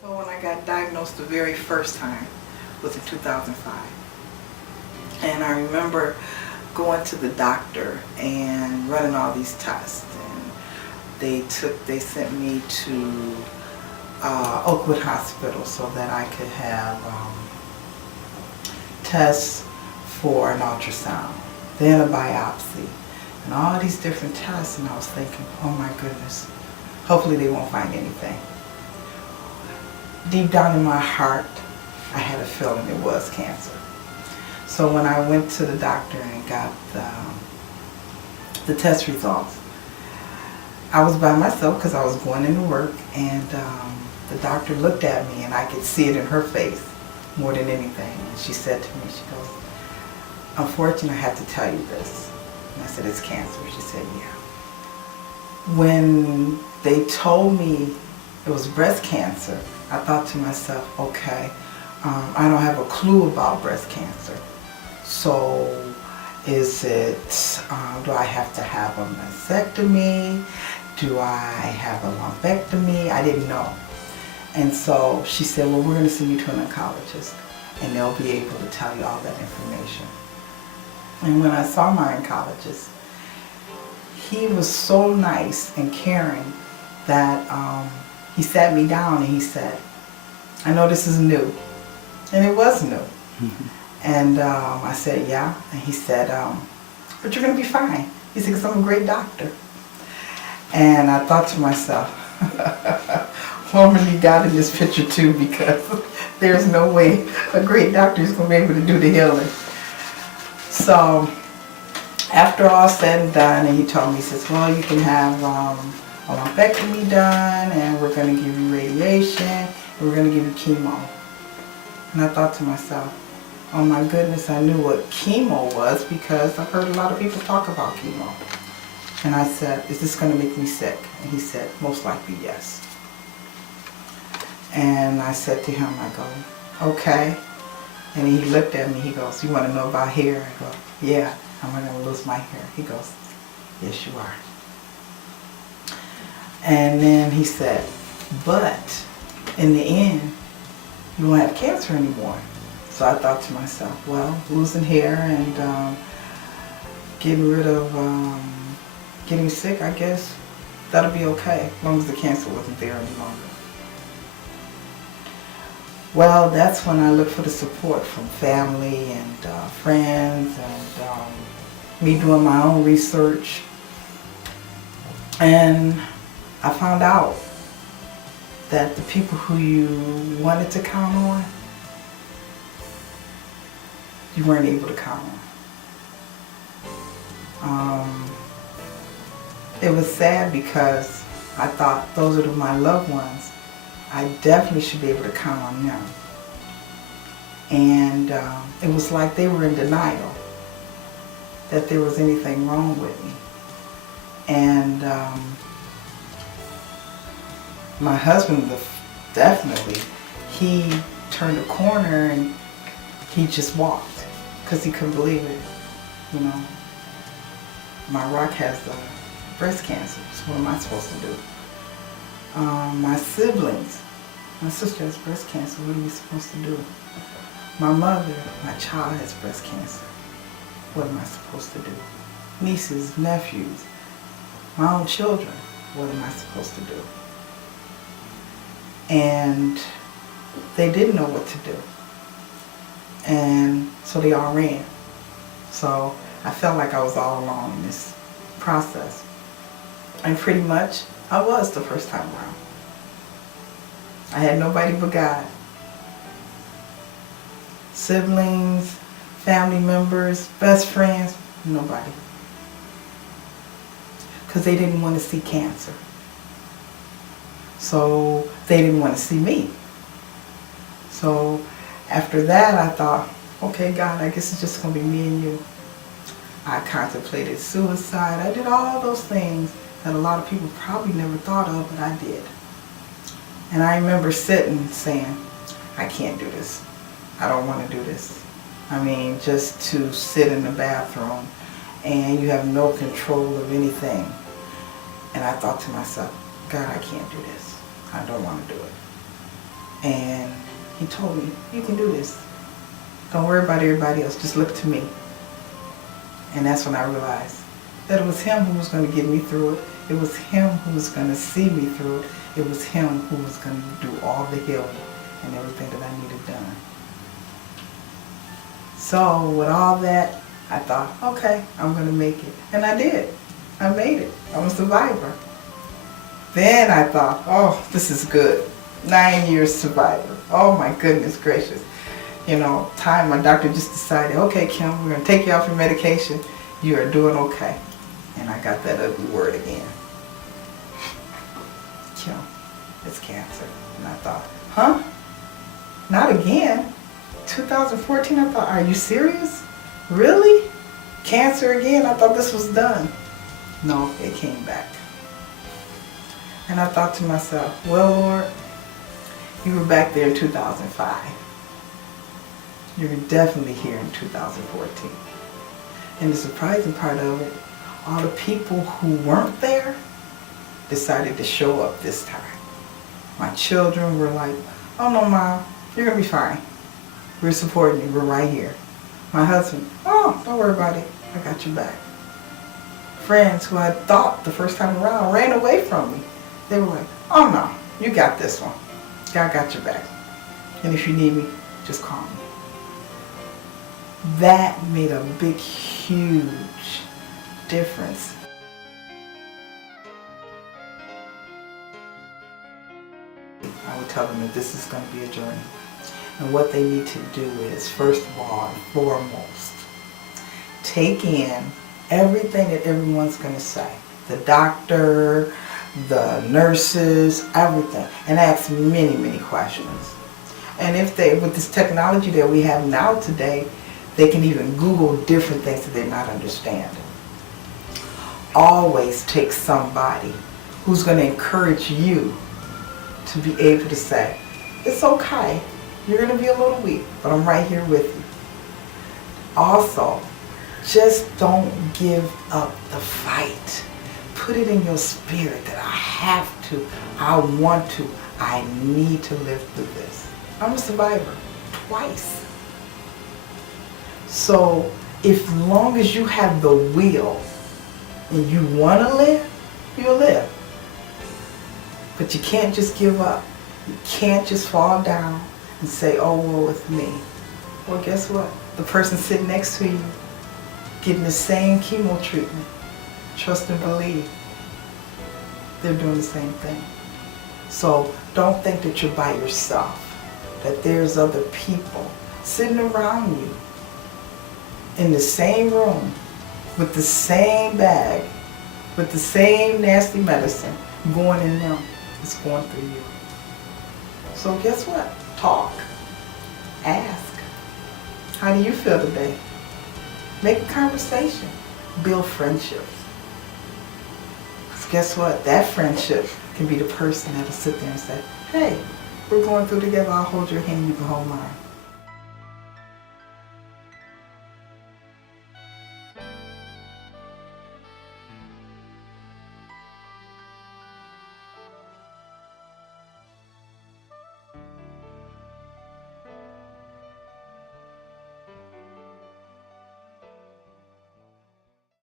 So when I got diagnosed the very first time was in 2005. And I remember going to the doctor and running all these tests. And they sent me to Oakwood Hospital so that I could have tests for an ultrasound, then a biopsy, and all these different tests. And I was thinking, oh my goodness, hopefully they won't find anything. Deep down in my heart, I had a feeling it was cancer. So when I went to the doctor and got the test results, I was by myself because I was going into work, and the doctor looked at me and I could see it in her face more than anything. And she said to me, she goes, unfortunately, I have to tell you this. And I said, it's cancer. She said, yeah. When they told me it was breast cancer, I thought to myself, okay, I don't have a clue about breast cancer. So is it, do I have to have a mastectomy? Do I have a lumpectomy? I didn't know. And so she said, well, we're going to send you to an oncologist, and they'll be able to tell you all that information. And when I saw my oncologist, he was so nice and caring that he sat me down and he said, I know this is new. And it was new. And I said, yeah. And he said, but you're going to be fine. He said, because I'm a great doctor. And I thought to myself, woman, you got in this picture too, because there's no way a great doctor is going to be able to do the healing. So after all said and done, and he told me, he says, well, you can have a lumpectomy done, and we're going to give you radiation, and we're going to give you chemo. And I thought to myself, oh my goodness, I knew what chemo was because I've heard a lot of people talk about chemo. And I said, is this going to make me sick? And he said, most likely yes. And I said to him, I go, okay. And he looked at me, he goes, you want to know about hair? I go, yeah, I'm going to lose my hair. He goes, yes you are. And then he said, but in the end, you won't have cancer anymore. So I thought to myself, well, losing hair and getting rid of getting sick, I guess that'll be okay, as long as the cancer wasn't there any longer. Well, that's when I looked for the support from family and friends, and me doing my own research. And I found out that the people who you wanted to count on, you weren't able to count on. It was sad because I thought those are my loved ones. I definitely should be able to count on them. And it was like they were in denial that there was anything wrong with me. And my husband, definitely, he turned a corner and he just walked because he couldn't believe it. You know, my rock has breast cancer, so what am I supposed to do? My siblings, my sister has breast cancer, what are we supposed to do? My mother, my child has breast cancer, what am I supposed to do? Nieces, nephews, my own children, what am I supposed to do? And they didn't know what to do. And so they all ran. So I felt like I was all alone in this process. And pretty much, I was the first time around. I had nobody but God. Siblings, family members, best friends, nobody. Because they didn't want to see cancer. So they didn't want to see me. So after that, I thought, okay, God, I guess it's just going to be me and you. I contemplated suicide. I did all those things that a lot of people probably never thought of, but I did. And I remember sitting saying, I can't do this. I don't want to do this. I mean, just to sit in the bathroom and you have no control of anything. And I thought to myself, God, I can't do this. I don't want to do it. And he told me, you can do this. Don't worry about everybody else, just look to me. And that's when I realized that it was him who was going to get me through it. It was him who was going to see me through it. It was him who was going to do all the healing and everything that I needed done. So with all that, I thought, okay, I'm going to make it. And I did. I made it. I'm a survivor. Then I thought, oh, this is good. 9 years survivor. Oh my goodness gracious. You know, my doctor just decided, okay, Kim, we're going to take you off your medication. You are doing okay. And I got that ugly word again. Kim, it's cancer. And I thought, huh? Not again? 2014, I thought, are you serious? Really? Cancer again? I thought this was done. No, it came back. And I thought to myself, well, Lord, you were back there in 2005. You're definitely here in 2014. And the surprising part of it, all the people who weren't there decided to show up this time. My children were like, oh no, Mom, you're going to be fine. We're supporting you. We're right here. My husband, oh, don't worry about it. I got your back. Friends who I thought the first time around ran away from me. They were like, oh no, you got this one. God got your back. And if you need me, just call me. That made a big, huge difference. I would tell them that this is going to be a journey. And what they need to do is, first of all and foremost, take in everything that everyone's going to say. The doctor, the nurses, everything. And ask many, many questions. And if they, with this technology that we have now today, they can even Google different things that they're not understanding. Always take somebody who's going to encourage you to be able to say, it's okay, you're going to be a little weak, but I'm right here with you. Also, just don't give up the fight. Put it in your spirit that I have to, I want to, I need to live through this. I'm a survivor, twice. So, if long as you have the will and you want to live, you'll live. But you can't just give up. You can't just fall down and say, oh, woe is me. Well, guess what? The person sitting next to you getting the same chemo treatment, trust and believe, they're doing the same thing. So don't think that you're by yourself, that there's other people sitting around you in the same room with the same bag, with the same nasty medicine going in them. It's going through you. So guess what? Talk. Ask. How do you feel today? Make a conversation. Build friendships. Because guess what? That friendship can be the person that'll sit there and say, hey, we're going through together. I'll hold your hand. You can hold mine.